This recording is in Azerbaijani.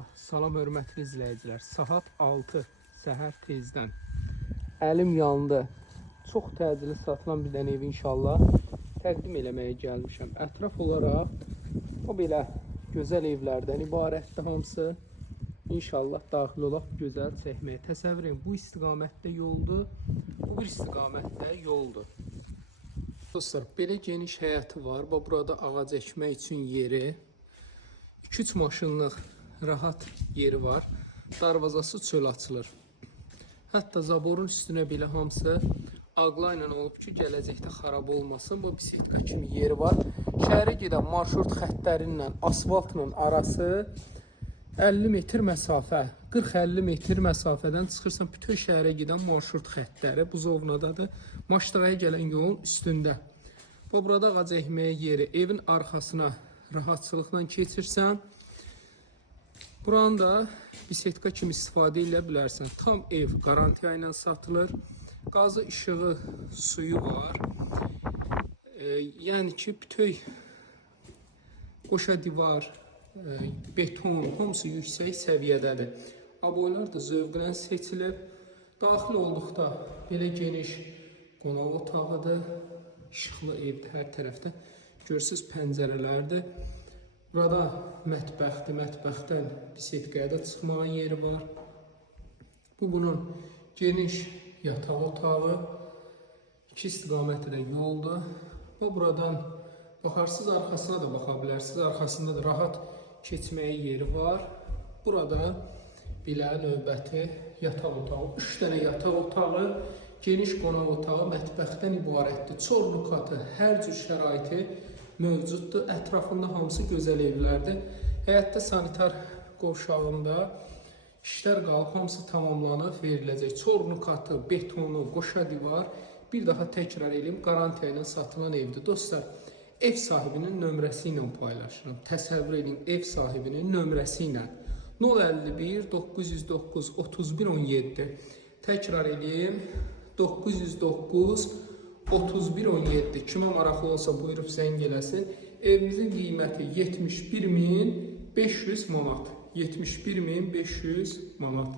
İnşallah. Salam hörmətli izləyicilər. Saat 6 səhər tezdən. Əlim yandı. Çox təcili satılan bir dənə evi inşallah təqdim eləməyə gəlmişəm. Ətraf olaraq o belə gözəl evlərdən ibarətdir hamısı. İnşallah daxil olaq gözəl çəkməyə. Təsəvvür edin, bu istiqamətdə yoldur, bu bir istiqamətdə yoldur. Dostlar, belə geniş həyəti var. Burada ağac əkmək üçün yeri, 2-3 maşınlıq rahat yeri var. Darvazası çöl açılır. Hətta zaborun üstünə belə hamısı ağla ilə olub ki, gələcəkdə xarab olmasın. Bu bisiklika kimi yeri var. Şəhərə gedən marşrut xəttlərindən asfaltla arası 50 metr məsafə, 40-50 metr məsafədən çıxırsan bütün şəhərə gedən marşrut xəttləri buzovnadadır. Maçdağaya gələn yolun üstündə. Burada ağac əkməyə yeri, evin arxasına rahatçılıqla keçirsən. Buranı da bisiklika kimi istifadə edə bilərsən. Tam ev qarantiya ilə satılır. Qazı, işığı, suyu var. Yəni ki, bütöv qoşa divar, beton, hamısı yüksək səviyyədədir. Aboylar da zövqlə seçilib. Daxil olduqda belə geniş qonaq otağıdır. İşıqlı evdir hər tərəfdə. Görürsünüz pəncərələrdir. Burada mətbəxdir. Mətbəxdən bisiklika da çıxmağın yeri var. Bu bunun geniş yataq otağı. İki istiqamətdə yoldur. Və buradan baxarsınız, arxasına da baxa bilərsiniz. Arxasında da rahat keçməyə yeri var. Burada belə növbəti yataq otağı. 3 dənə yataq otağı, geniş qonaq otağı mətbəxdən ibarətdir. Çorlu katı, hər cür şəraiti mövcuddur. Ətrafında hamısı gözəl evlərdir. Həyətdə sanitar qovşağında işlər qalıb, hamısı tamamlanıb veriləcək. Çorlu katı, betonu, qoşa divar. Bir daha təkrar edeyim, qarantiya ilə satılan evdir. Dostlar, ev sahibinin nömrəsi ilə paylaşıram. Təsəvvür edin, ev sahibinin nömrəsi ilə. 051 909 31 17. Təkrar edeyim, 909 31 17. Kimə maraqlı olsa buyurub zəng eləsin. Evimizin qiyməti 71.500 manat. 71.500 manat.